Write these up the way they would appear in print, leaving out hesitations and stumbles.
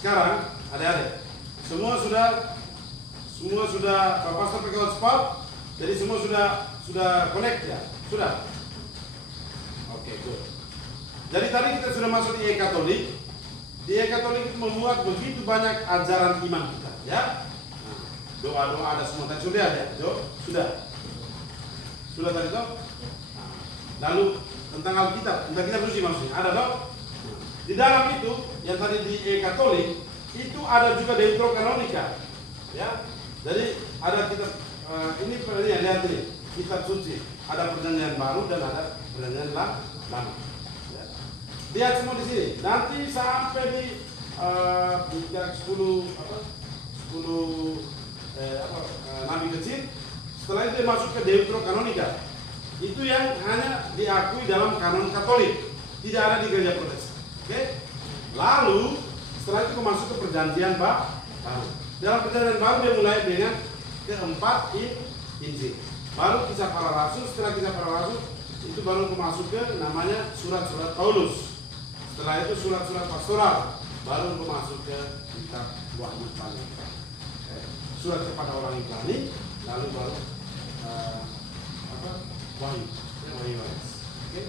Sekarang adik-adik semua sudah Pak Pastor pakai hotspot, jadi semua sudah connect ya? Sudah? Oke, good. Jadi tadi kita sudah masuk di E-Katolik. Di E-Katolik itu membuat begitu banyak ajaran iman kita, ya. Nah, doa-doa ada semua tadi sudah ada, sudah tadi toh. Nah, lalu tentang Alkitab, tentang kitab suci maksudnya ada toh. Di dalam itu yang tadi di E-Katolik itu ada juga Deuterokanonika, ya. Jadi ada kitab ini lihat ini kitab suci, ada perjanjian baru dan ada perjanjian lama. Ya. Lihat semua di sini. Nanti sampai di 10 nabi kecil. Setelah itu dia masuk ke Deuterokanonika. Itu yang hanya diakui dalam kanon Katolik, tidak ada di gereja Protestan. Oke? Lalu setelah itu masuk ke perjanjian baru. Dalam perjanjian baru dia mulai dengan keempat Injil. Baru kisah para rasul, setelah kisah para rasul itu baru masuk ke namanya surat-surat Paulus. Setelah itu surat-surat pastoral, baru masuk ke kitab Wahyu Ibrani. Surat kepada orang Ibrani, lalu baru Wahyu. Oke.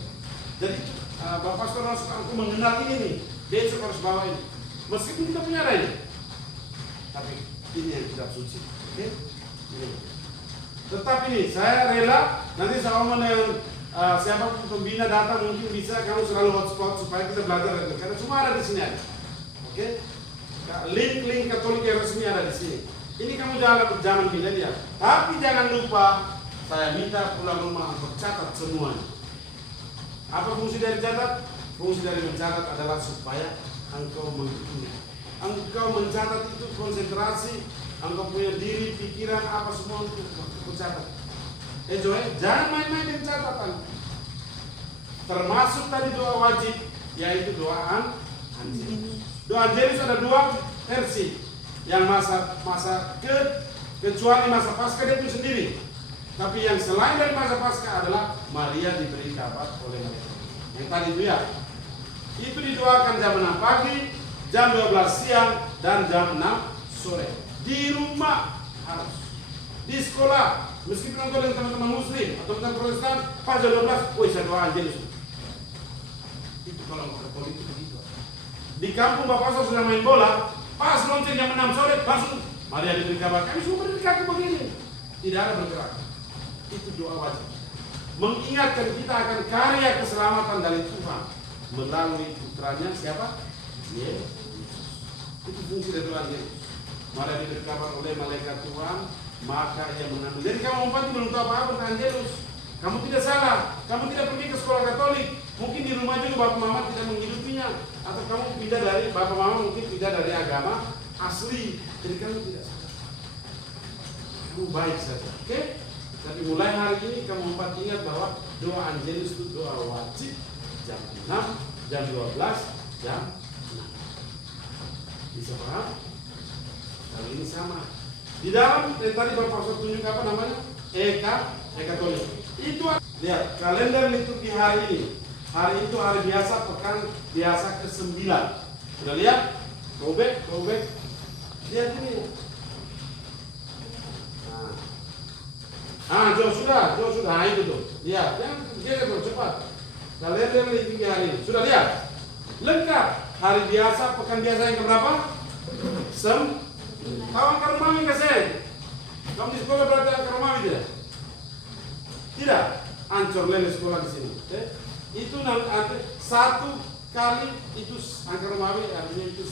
Jadi Bapak Pastor harus mengenal ini nih. Besok harus bawa ini. Meskipun kita punya ada ini, tapi ini yang kitab suci. Oke. Tetap ini, saya rela nanti sama dengan siapa pembina data mungkin bisa kamu selalu hotspot supaya kita belajar itu. Karena semua ada di sini aja. Oke? Link Katolik yang resmi ada di sini. Ini kamu jangan milenial. Tapi jangan lupa saya minta pulang rumah untuk catat semuanya. Apa fungsi dari catat? Fungsi dari mencatat adalah supaya engkau menghitung. Engkau mencatat itu konsentrasi, engkau punya diri, pikiran, apa semua untuk mencatat. Jangan main-main dengan catatan. Termasuk tadi doa wajib, yaitu doa Angelus. Doa Angelus ada dua versi. Yang masa kecuali masa Paskah dia itu sendiri. Tapi yang selain dari masa Paskah adalah Maria diberi kabar oleh Maria. Yang tadi itu ya. Itu didoakan jam 6 pagi, jam 12 siang, dan jam 6 sore. Di rumah harus. Di sekolah, meskipun engkau dengan teman-teman muslim atau teman Protestan, pas jam 12, saya doa Angelus. Itu kalau ke politik begitu. Di kampung Bapak Pastor sedang main bola, pas lonceng jam 6 sore, langsung Maria diberi kabar. Kami semua berdiri kaki begini. Tidak ada bergerak. Itu doa wajib. Mengingatkan kita akan karya keselamatan dari Tuhan melalui putranya siapa? Yesus. Itu fungsi dari doa Yesus. Maria diberi kabar oleh malaikat Tuhan, maka ia mengambil. Jadi kamu umpan belum tahu apa-apa tentang Angelus. Kamu tidak salah. Kamu tidak pergi ke sekolah Katolik. Mungkin di rumah juga bapak mama tidak menghidupinya. Atau kamu pindah dari bapak mama mungkin pindah dari agama asli. Jadi kamu tidak salah. Kamu baik saja. Oke? Tapi mulai hari ini kamu ingat bahwa doa Angelus itu doa wajib. Jam 6, jam 12, jam 6. Bisa paham? Kali ini sama. Di dalam tadi Bapak Pastor tunjuk apa namanya? E-Katolik. Itu lihat kalender liturgi hari ini. Hari itu hari biasa, pekan biasa ke-9. Sudah lihat? Robek. Lihat ini. Jo sudah. Nah itu tuh. Lihat, jangan tuh cepat. Kalender liturgi hari ini. Sudah lihat? Lengkap. Hari biasa, pekan biasa yang keberapa? Kawan Karumawi nggak saya? Kamu di sekolah berarti Karumawi tidak? Tidak. Ancor lele sekolah di sini. Itu nanti satu kali itu angka Romawi artinya itu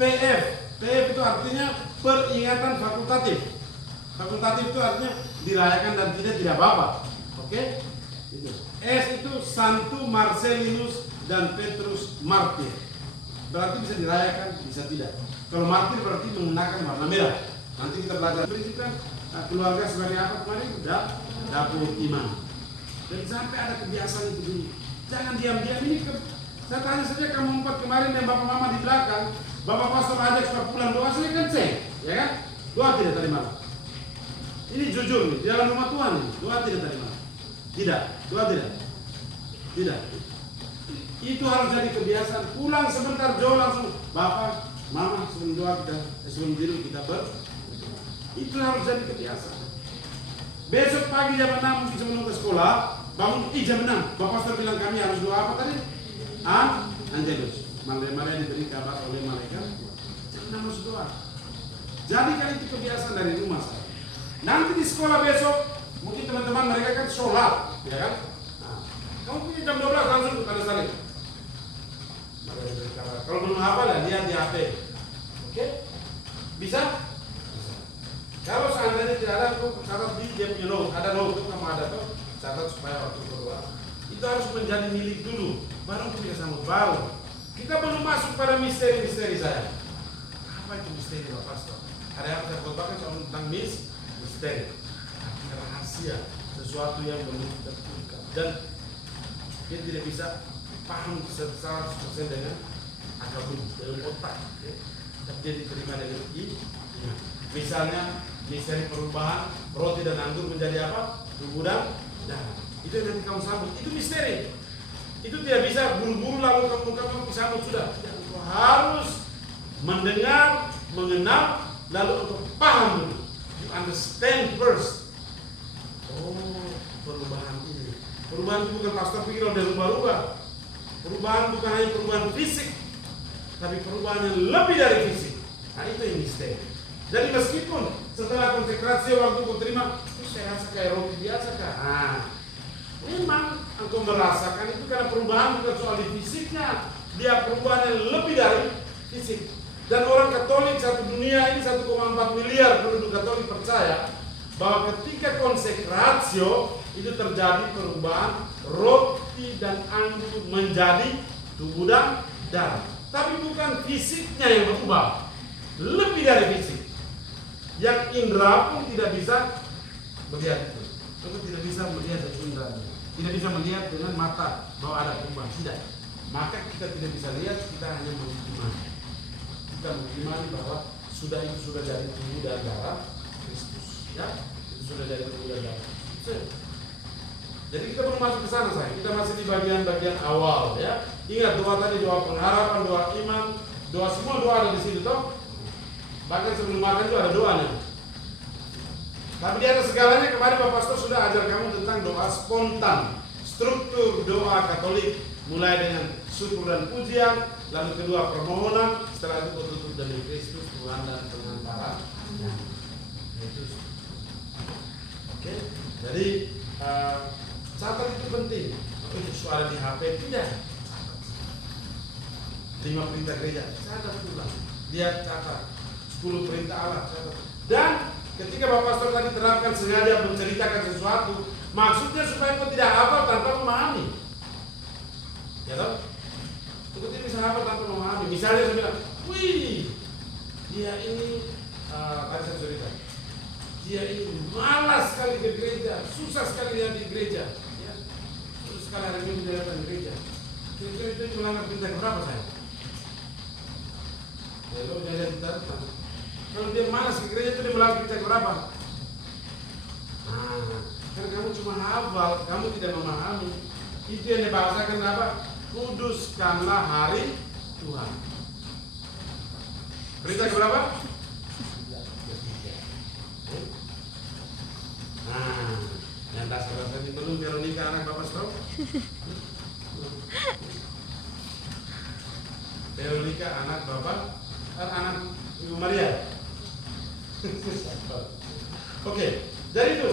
PF. PF itu artinya peringatan fakultatif. Fakultatif itu artinya dirayakan dan tidak apa-apa. Oke? Itu. S itu Santo Marcelinus dan Petrus Martir. Berarti bisa dirayakan, bisa tidak. Kalau martir berarti menggunakan warna merah. Nanti kita belajar prinsipkan keluarga sebagai apa kemarin? Dapur iman. Dan sampai ada kebiasaan itu dulu. Jangan diam-diam ini. Saya tanya saja kamu 4 kemarin dan bapak mama di belakang. Bapak pastor ajak supaya pulang doa saya kan ya kan? Doa tidak tadi malam. Ini jujur nih, di dalam rumah Tuhan nih. Doa tidak tadi malam. Tidak. Doa tidak. Itu harus jadi kebiasaan. Pulang sebentar jauh langsung. Bapak, mama, sebelum doa kita, sebelum tidur kita itu harus jadi kebiasaan. Besok pagi jam 6 mungkin sebelum ke sekolah, bangun jam 6. Bapak pastor bilang kami harus doa apa tadi? Angelus. Malam-malam diberi kabar oleh malaikat. Jam 6 harus doa. Jadikan itu kebiasaan dari rumah saya. Nanti di sekolah besok, mungkin teman-teman mereka kan sholat, ya kan? Nah, kamu punya jam 12 langsung pada salib. Kalau belum hafal ya lihat di HP. Oke? Bisa? Kalau seandainya tidak ada tuh catat di dia punya note, ada note tuh kamu ada tuh catat supaya waktu berdoa itu harus menjadi milik dulu, baru kita sambut baru. Kita belum masuk pada misteri saya. Apa itu misteri Pak Pastor? Ada yang saya khotbahkan soal tentang misteri, rahasia, sesuatu yang belum terungkap dan dia tidak bisa paham secara 100% dengan akal budi, dengan otak, ya. Tapi dia diterima dengan iman. Misalnya misteri perubahan roti dan anggur menjadi apa? Tubuh dan darah. Itu yang nanti kamu sambut. Itu misteri. Itu tidak bisa buru-buru lalu kamu sambut sudah. Kamu harus mendengar, mengenal, lalu untuk paham dulu. You understand first. Oh, perubahan ini. Perubahan itu bukan pastor pikir udah rubah-rubah. Perubahan bukan hanya perubahan fisik, tapi perubahan yang lebih dari fisik. Nah itu yang misteri. Jadi meskipun setelah konsekrasi waktu kau terima, saya rasa kayak roti biasa kah? Nah, memang engkau merasakan itu karena perubahan bukan soal di fisiknya, dia perubahan yang lebih dari fisik. Dan orang Katolik satu dunia ini 1,4 miliar penduduk Katolik percaya bahwa ketika konsekrasio itu terjadi perubahan roti dan anggur menjadi tubuh dan darah. Tapi bukan fisiknya yang berubah, lebih dari fisik. Yang indera pun tidak bisa melihat itu. Kita tidak bisa melihat dengan indera, tidak bisa melihat dengan mata bahwa ada perubahan, tidak. Maka kita tidak bisa lihat, kita hanya mengimani. Kita mengimani bahwa itu sudah jadi tubuh dan darah Kristus, ya. Itu sudah jadi tubuh dan darah. Jadi kita belum masuk ke sana, saya. Kita masih di bagian-bagian awal, ya. Ingat doa tadi, doa pengharapan, doa iman, doa semua doa ada di situ, toh. Bahkan sebelum makan itu ada doanya. Tapi di atas segalanya kemarin Bapak Pastor sudah ajar kamu tentang doa spontan. Struktur doa Katolik mulai dengan syukur dan pujian, lalu kedua permohonan, setelah itu tutup demi Kristus Tuhan dan pengantara. Itu. Oke. Jadi catat itu penting. Untuk suara di HP tidak. 5 perintah gereja catat ulang. Dia catat. 10 perintah Allah. Dan ketika Bapak Pastor tadi terapkan sengaja menceritakan sesuatu, maksudnya supaya kau tidak hafal tanpa memahami. Ya toh? Kau tidak bisa hafal tanpa memahami. Misalnya saya bilang, wih, dia ini tadi saya cerita, dia ini malas sekali ke gereja, susah sekali dia di gereja, ya. Terus sekali hari Minggu dia datang ke gereja. Kira-kira itu melanggar perintah berapa saya? Ya, lo jangan lihat. Kalau dia malas ke gereja itu dia melanggar perintah berapa? Karena kamu cuma hafal, kamu tidak memahami. Itu yang dibahasakan apa? Kuduskanlah hari Tuhan. Perintah berapa? Yang dasar-dasar ini belum Veronica anak Bapak Strom. Veronica anak Bapak, anak Ibu Maria. Oke, jadi itu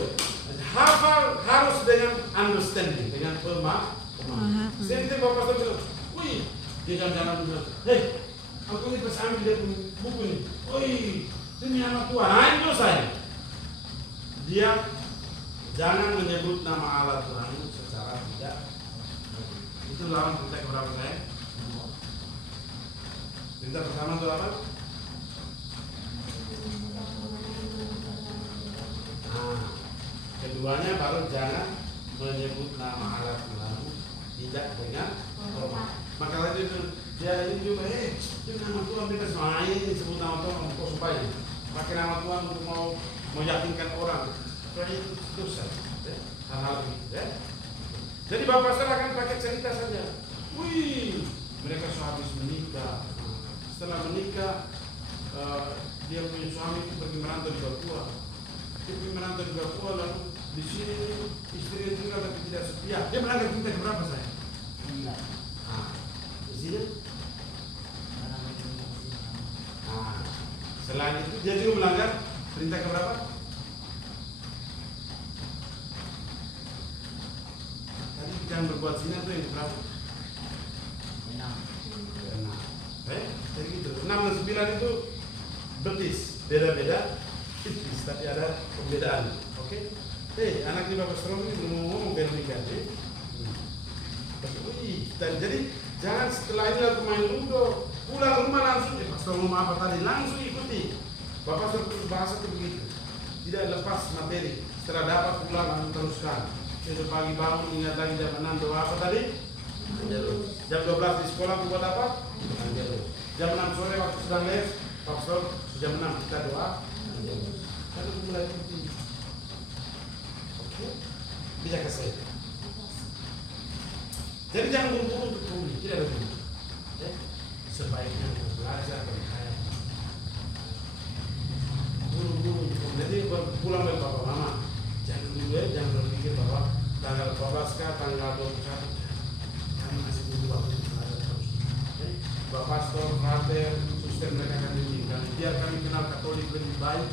hafal harus dengan understanding, dengan pemahaman. Sehingga Bapak Pastor bilang, wih, dia jangan bilang, hei, aku ini pas ambil dia punya buku ini, wih, ini anak Tuhan, nah itu saya. Dia jangan menyebut nama Allah Tuhan secara tidak. Itu lawan perintah keberapa saya? Perintah pertama itu apa? Keduanya baru jangan menyebut nama Allah Tuhan tidak dengan hormat. Maka lagi itu dia ini juga, itu nama Tuhan kita semua ini sebut nama Tuhan untuk supaya pakai nama Tuhan untuk mau meyakinkan orang. Jadi itu dosa, ya? Hal-hal begitu, ya. Jadi Bapak Pastor akan pakai cerita saja. Wih, mereka sehabis menikah. Setelah menikah, dia punya suami itu pergi merantau di Papua. Dia pergi merantau di Papua, lalu di sini istrinya tinggal tapi tidak setia. Dia melanggar perintah keberapa saya? Iya. Di sini. Nah, selain itu dia juga melanggar perintah keberapa? Tadi jangan berbuat zina itu yang berapa? 6. Jadi gitu. 6 dan 9 itu betis, beda-beda betis, tapi ada perbedaan. Oke? Anaknya Bapak Strom ini belum ngomong Veronica. Jadi jangan setelah ini lalu main ludo, pulang rumah langsung, Pastor ngomong apa tadi, langsung ikuti. Bapak Strom bahasa itu begitu, tidak lepas materi. Setelah dapat pulang langsung teruskan. Besok pagi bangun ingat lagi jam 6 doa apa tadi? Jam 12 di sekolah buat apa? Jam 6 sore waktu sedang les, Pastor jam 6 kita doa. Lalu mulai ikuti. Oke? Bisa kesel. Jadi jangan buru-buru untuk pulih, tidak begitu. Sebaiknya untuk belajar berkaya. Buru-buru untuk pulih. Jadi pulang dari Bapak Mama, jangan dulu jangan berpikir bahwa tanggal 12 tanggal 21 kami masih butuh waktu untuk belajar terus. Bapak Pastor, Frater, Suster mereka akan diizinkan. Biar kami kenal Katolik lebih baik.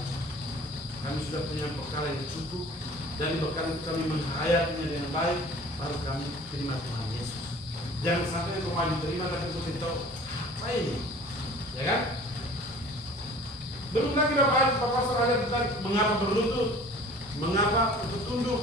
Kami sudah punya bekal yang cukup dan bekal itu kami menghayatinya dengan baik. Baru kami terima Tuhan Yesus. Jangan sampai engkau mau diterima tapi engkau tidak tahu apa ini, ya kan? Belum lagi Bapak Pastor ada tentang mengapa berlutut, mengapa untuk tunduk,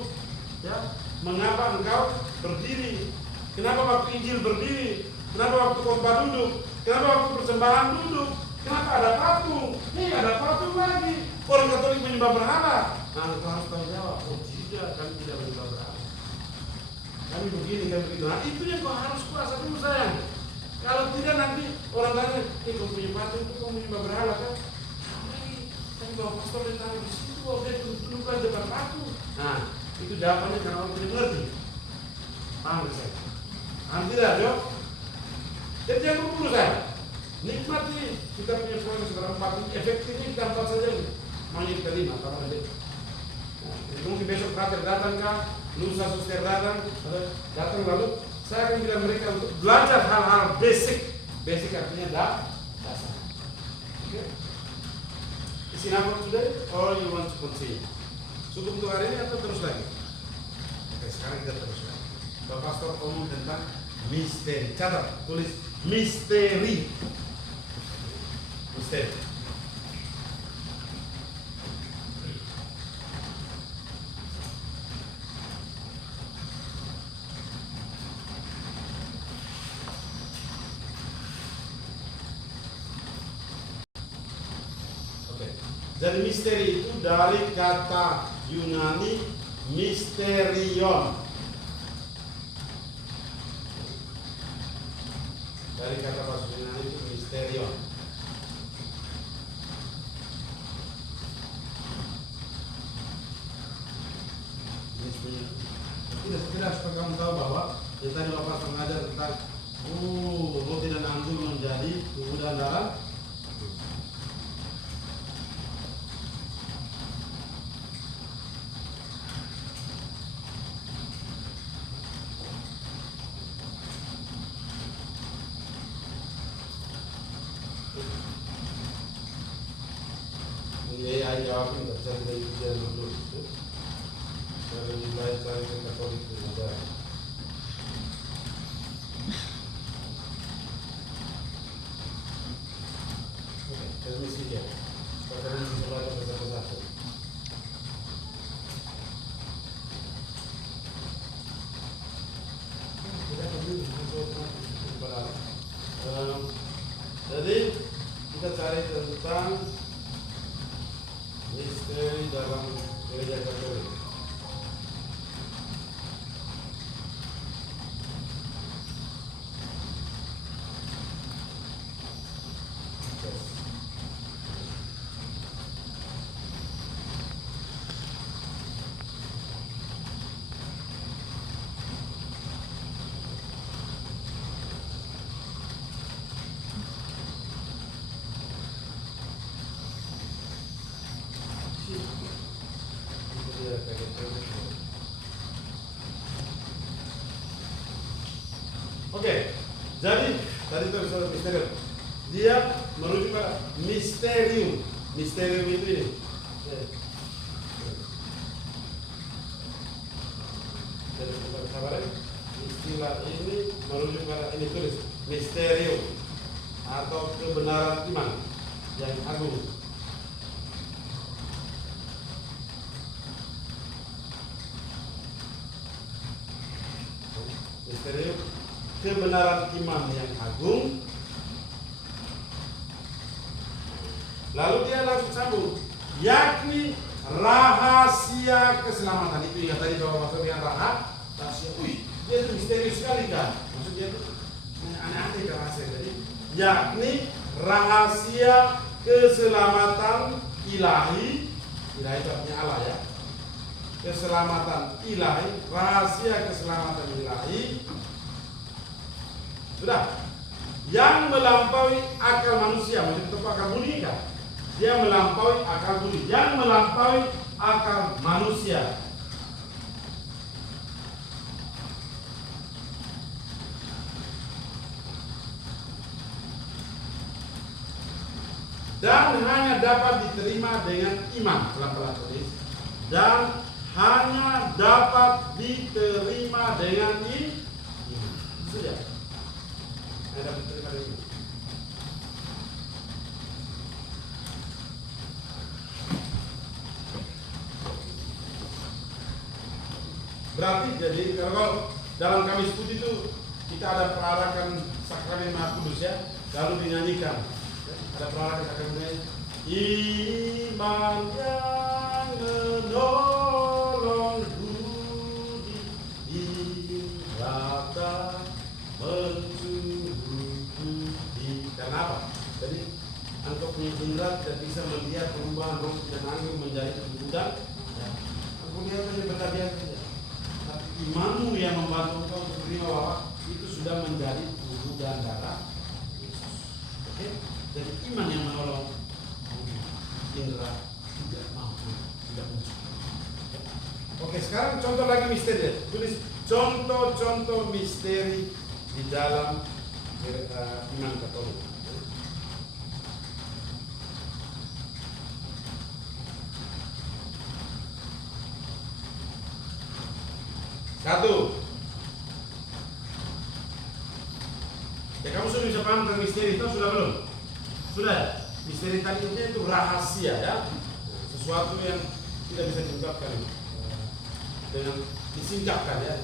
ya? Mengapa engkau berdiri? Kenapa waktu Injil berdiri? Kenapa waktu khotbah duduk? Kenapa waktu persembahan duduk? Kenapa ada patung? Ada patung lagi. Orang Katolik menyembah berhala. Nah, engkau harus tahu jawab. Oh tidak, kami tidak menyembah berhala. Kami begini, kami begitu. Nah itu yang kau harus kuasa dulu sayang. Kalau tidak nanti orang tanya, kau punya patung itu kau menyembah berhala kan? Kan bawa pastor dan taruh di situ, bawa dia tunjukkan depan patung. Nah itu jawabannya karena orang tidak mengerti. Paham gak saya? Paham tidak, Jok? Jadi jangan berburu saya. Nikmati kita punya proses sekarang patung efektifnya kita empat saja. Maunya kita 5, kalau ada. Nah, mungkin besok Frater datang kah? Lusa Suster datang lalu saya akan bilang mereka untuk belajar hal-hal basic artinya dasar. Okay? Is enough for today or you want to continue? Cukup untuk hari ini atau terus lagi? Oke, sekarang kita terus lagi. Bapak Pastor ngomong tentang misteri. Catat, tulis misteri. Jadi misteri itu dari kata Yunani misterion. Dari kata bahasa Yunani itu misterion. Tidak supaya kamu tahu bahwa yang tadi Bapak mengajar tentang roti dan anggur menjadi tubuh dan darah. Ini jawabin tak bisa dari ujian dulu itu. Cara nilai cari ke Katolik itu ada. Oke, permisi dia. Kita bisa belajar bersama-sama. Jadi kita cari tentang misteri dalam gereja Katolik. Oke, jadi tadi itu soal misterium. Dia merujuk pada misterium. Misterium itu ini. Jadi kita sabar, istilah ini merujuk pada ini tulis misterium atau kebenaran iman yang agung. Misterium kebenaran iman yang agung. Lalu dia langsung sambung, yakni rahasia keselamatan. Itu yang tadi bahwa masuk yang rahasia. Dia itu misterius sekali kan? Maksudnya itu aneh-aneh kan rahasia tadi. Yakni rahasia keselamatan ilahi. Ilahi itu artinya Allah ya. Keselamatan ilahi, rahasia keselamatan ilahi. Sudah. Yang melampaui akal manusia, maksudnya akal budi kan? Dia melampaui akal budi, yang melampaui akal manusia. Dan hanya dapat diterima dengan iman, pelan-pelan tulis. Dan hanya dapat diterima dengan iman. Sudah. Hanya dapat diterima dengan iman. Berarti jadi kalau dalam Kamis Putih itu kita ada perarakan sakramen Maha Kudus ya, lalu dinyanyikan. Ada perarakan sakramen iman yang menolong budi rata mencuri. Karena apa? Jadi engkau punya indera tidak bisa melihat perubahan roh dan angin menjadi budak. Aku lihat hanya bertabiat saja. Imanmu yang membantu engkau untuk menerima bahwa itu sudah menjadi tubuh dan darah Yesus. Oke? Jadi iman yang menolong indera tidak mampu, tidak mencukupi. Oke, sekarang contoh lagi misteri. Tulis contoh-contoh misteri di dalam iman Katolik. Satu. Ya kamu sudah bisa paham tentang misteri itu sudah belum? Sudah. Misteri tadi itu rahasia ya. Sesuatu yang tidak bisa diungkapkan dengan disingkapkan ya.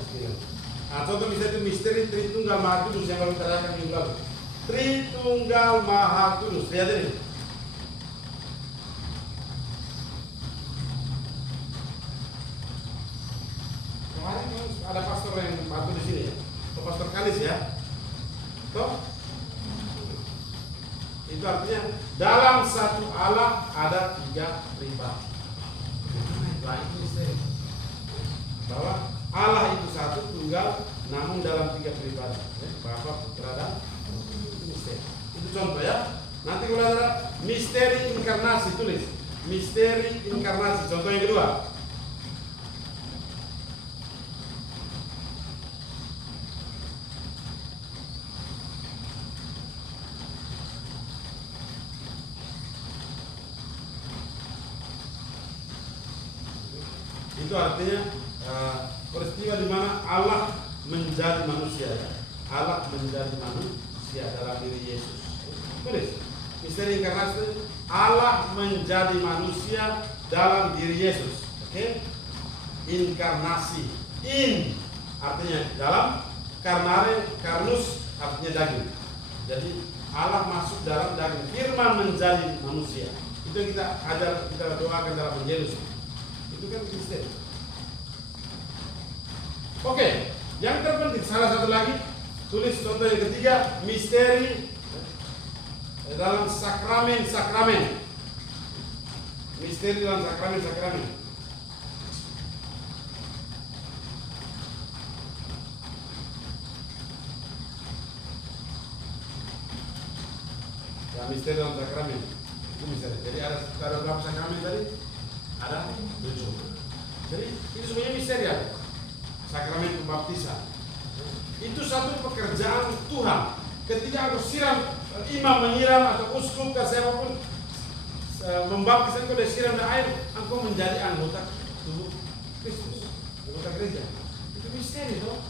Nah, contoh misalnya itu misteri Tritunggal Maha Kudus yang baru terangkan minggu lalu. Tritunggal Maha Kudus. Lihat ini. Ada pastor yang bantu di sini ya, pastor Kalis ya, toh itu artinya dalam satu Allah ada tiga pribadi. Itu misteri bahwa Allah itu satu tunggal, namun dalam tiga pribadi, Bapa, Putra dan itu misteri. Itu contoh ya. Nanti kalau ada misteri inkarnasi tulis misteri inkarnasi. Contoh yang kedua. Itu artinya peristiwa di mana Allah menjadi manusia ya. Allah menjadi manusia dalam diri Yesus. Tulis misteri inkarnasi, Allah menjadi manusia dalam diri Yesus. Oke? Inkarnasi. In artinya dalam, karnare, karnus artinya daging. Jadi Allah masuk dalam daging, firman menjadi manusia. Itu yang kita ajar, kita doakan dalam Injil. Itu kan misteri. Oke, yang terpenting salah satu lagi, tulis contoh yang ketiga, misteri dalam sakramen. Misteri dalam sakramen. Ya, misteri dalam sakramen. Itu misteri. Jadi ada berapa sakramen tadi? Ada 7. Jadi itu semuanya misteri ya. Sakramen pembaptisan itu satu pekerjaan Tuhan. Ketika engkau siram, imam menyiram atau uskup atau siapapun membaptis, engkau disiram dengan air, engkau menjadi anggota tubuh Kristus, anggota gereja. Itu misteri toh,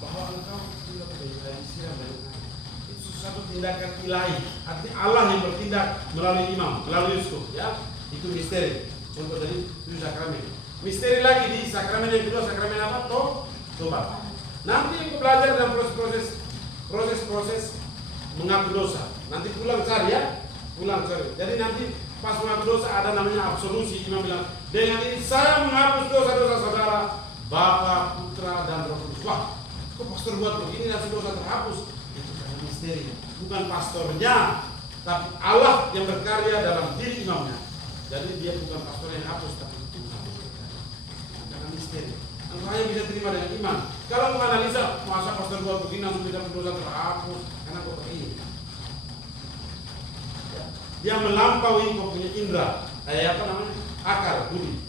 bahwa engkau juga disiram dengan air. Itu satu tindakan ilahi. Artinya Allah yang bertindak melalui imam, melalui uskup, ya. Itu misteri. Contoh dari 7 sakramen. Misteri lagi di sakramen yang kedua, sakramen apa? Tobat. Nanti engkau belajar dalam proses mengaku dosa. Nanti pulang cari ya, pulang cari. Jadi nanti pas mengaku dosa ada namanya absolusi. Imam bilang, dengan ini saya menghapus dosa-dosa saudara, Bapa, Putra, dan Roh Kudus. Wah, kok pastor buat begini langsung dosa terhapus? Itu karena misteri. Bukan pastornya, tapi Allah yang berkarya dalam diri imamnya. Jadi dia bukan pastor yang hapus, tapi Tuhan. Karena misteri. Engkau hanya bisa terima dengan iman. Kalau engkau analisa, masa pastor buat begini langsung bisa dosa terhapus, karena kau begini. Dia melampaui kau punya indera, apa namanya? Akal, budi.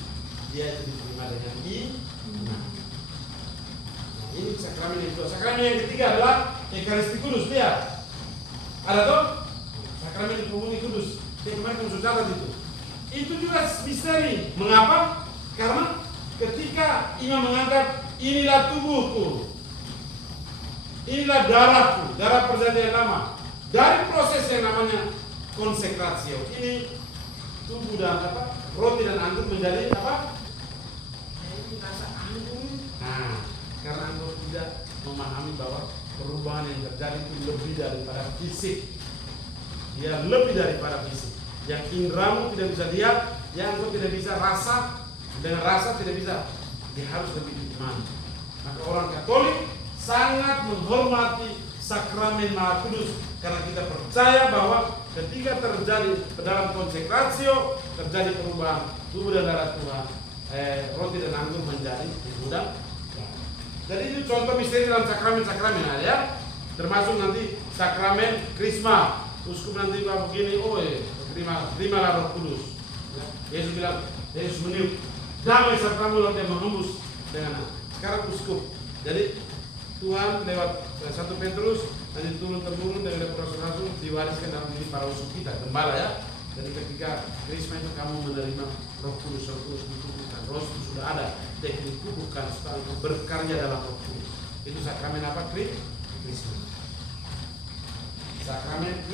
Dia itu diterima dengan iman. Nah, ini sakramen yang kedua. Sakramen yang ketiga adalah Ekaristi Kudus. Dia ada toh? Sakramen komuni kudus. Yang kemarin kamu sudah itu. Itu juga misteri. Mengapa? Karena ketika imam mengangkat, inilah tubuhku, inilah darahku, darah perjanjian lama. Dari proses yang namanya konsekrasio, ini tubuh dan roti dan anggur menjadi apa? Ini rasa anggur. Nah, karena anggur tidak memahami bahwa perubahan yang terjadi itu lebih daripada fisik. Dia lebih daripada fisik. Yang indramu tidak bisa lihat, yang engkau tidak bisa rasa, dengan rasa tidak bisa. Dia harus lebih iman. Maka orang Katolik sangat menghormati sakramen Maha Kudus karena kita percaya bahwa ketika terjadi dalam konsekrasio terjadi perubahan tubuh dan darah Tuhan, roti dan anggur menjadi gudang. Jadi itu contoh misteri dalam sakramen-sakramen ya. Termasuk nanti sakramen Krisma. Uskup nanti begini, terimalah Roh Kudus. Ya. Yesus bilang, Yesus meniup, damai sertamu laut yang menghembus dengan sekarang uskup. Jadi Tuhan lewat 1 Petrus nanti turun-temurun dari rasul-rasul diwariskan dalam diri para uskup kita, gembala ya. Jadi ketika Krisma itu kamu menerima Roh Kudus dikukuhkan. Roh Kudus sudah ada, dia dikukuhkan supaya berkarya dalam Roh Kudus. Itu sakramen apa? Krisma. Sakramen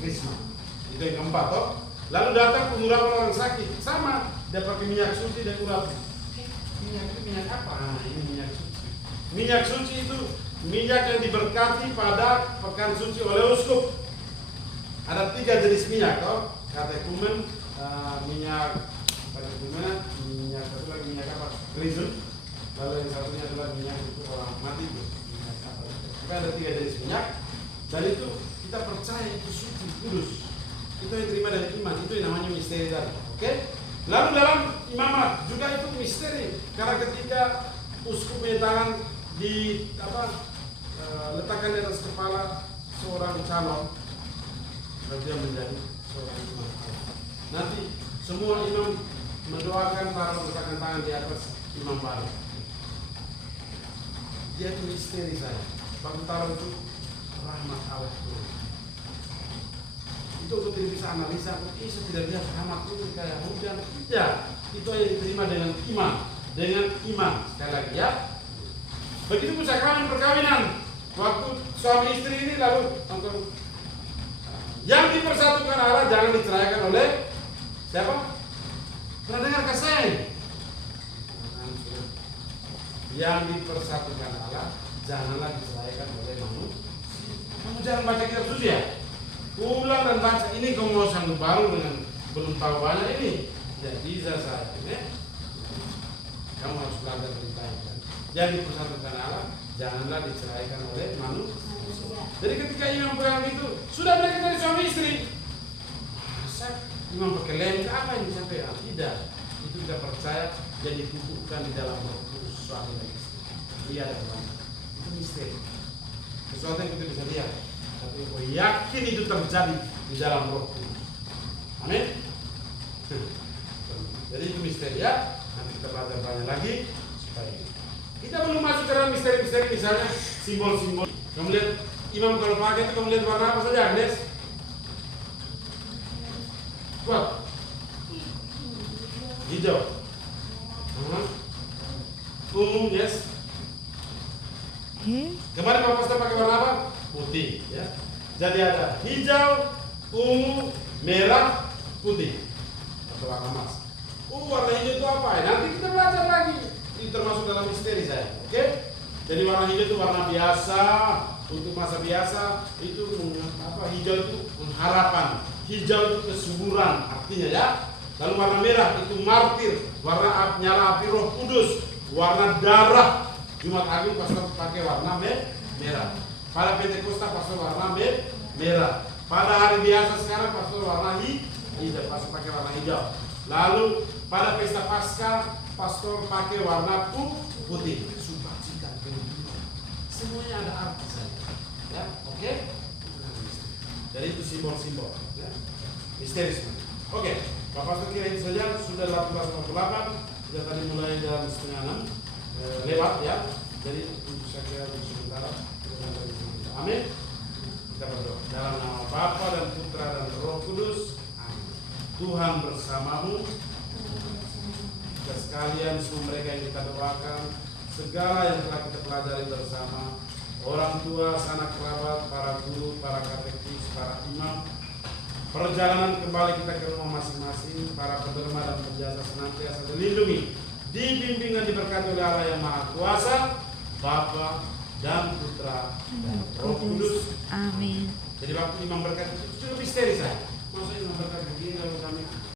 Krisma. Itu yang keempat toh. Lalu datang pengurapan orang sakit. Sama, dia pakai minyak suci dan urap. Minyak apa? Nah, ini minyak suci. Minyak suci itu minyak yang diberkati pada pekan suci oleh uskup. Ada 3 jenis minyak toh. Katekumen, minyak katekumen, minyak satu lagi minyak apa? Reason. Lalu yang satunya adalah minyak untuk orang mati itu. Minyak apa? Kita ada 3 jenis minyak. Dan itu kita percaya itu suci, kudus. Itu yang terima dari iman. Itu yang namanya misteri tadi. Oke? Lalu dalam imamat juga itu misteri. Karena ketika uskup punya tangan di letakkan di atas kepala seorang calon, dia menjadi seorang imam. Nanti semua imam mendoakan para letakkan tangan di atas imam baru. Dia itu misteri saya. Bagi taruh itu rahmat Allah turun. Itu untuk tidak bisa analisa. Saya tidak lihat rahmat itu kayak hujan. Ya, itu yang diterima dengan iman. Dengan iman. Sekali lagi ya. Begitu pun sakramen perkawinan. Waktu suami istri ini lalu yang dipersatukan Allah jangan diceraikan oleh siapa? Pernah dengar kasih? Yang dipersatukan Allah janganlah diceraikan oleh manusia. Kamu jangan baca kitab suci ya. Ulang dan baca ini kamu mau sanggup baru dengan belum tahu banyak ini. Tidak bisa saya ini. Kamu harus belajar lebih baik. Yang dipersatukan Allah janganlah diceraikan oleh manusia. Jadi ketika imam perang itu sudah mereka dari suami istri. Masa imam pakai lem apa yang disampaikan? Tidak. Itu kita percaya dan dikukuhkan di dalam Roh Kudus suami dan istri. Dia ada dalam. Itu misteri. Sesuatu yang kita bisa lihat, tapi aku yakin itu terjadi di dalam Roh Kudus. Amin. Jadi itu misteri ya. Nanti kita belajar banyak lagi supaya kita belum masuk ke dalam misteri-misteri misalnya simbol-simbol. Kamu lihat imam kalau pakai itu kamu lihat warna apa saja, Agnes? Kuat. Hijau. Ungu, yes. Kemarin Bapak Pastor pakai warna apa? Putih, ya. Jadi ada hijau, ungu, merah, putih. Atau warna emas. Warna hijau itu apa? Nanti kita belajar lagi. Ini termasuk dalam misteri saya, oke? Jadi warna hijau itu warna biasa untuk masa biasa. Itu apa? Hijau itu harapan. Hijau itu kesuburan artinya ya. Lalu warna merah itu martir, warna nyala api Roh Kudus, warna darah. Jumat Agung pastor pakai warna merah. Pada Pentakosta pastor warna merah. Pada hari biasa sekarang pastor warna hijau, pastor pakai warna hijau. Lalu pada pesta Paskah pastor pakai warna putih. Sukacita, gembira. Semuanya ada arti saja. Ya, oke? Jadi itu simbol-simbol. Ya. Misteri semua. Oke, Bapak Pastor kira itu saja. Sudah 18:48. Kita tadi mulai jam 5:30 lewat ya. Jadi untuk saya kira untuk sementara kita sampai di sini. Amin. Kita berdoa dalam nama Bapa dan Putra dan Roh Kudus. Amin. Tuhan bersamamu. Kita sekalian semua mereka yang kita doakan, segala yang telah kita pelajari bersama, orang tua, sanak kerabat, para guru, para katekis, para imam. Perjalanan kembali kita ke rumah masing-masing, para penderma dan penjasa senantiasa dilindungi, dibimbing dan diberkati oleh Allah yang Maha Kuasa, Bapa dan Putra dan Roh Kudus. Amin. Jadi waktu imam berkati itu sudah misteri saya. Maksudnya imam berkati begini.